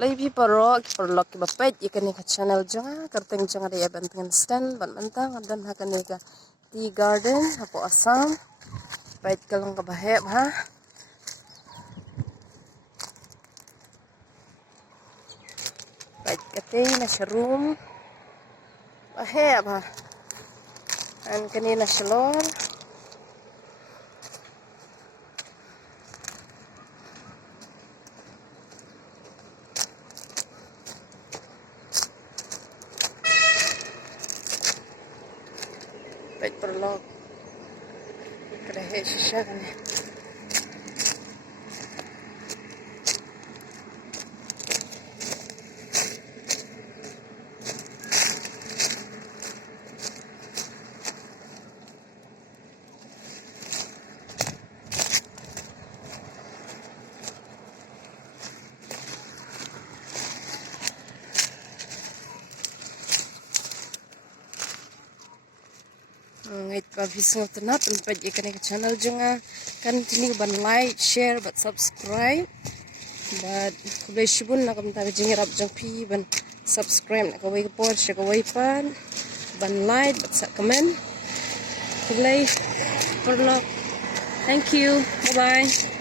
Lagi parok ki bapet ikan ni ka channel janga karteng janga dia bantengan stand ban mantang dan hakan ni ka tea garden hapo asam bait kalang ka bahep ha bait katay na shroom bahep ha an kanina shalor bait perlok kada he siya kan ngait pa visong tanat unpad ikan ka channel janga continue ban like share but subscribe but kulay shibun na kam tabi jingirap jang pi ban subscribe na kaway ka por siya kaway pan ban like but sa comment kulay perlok. Thank you, bye bye.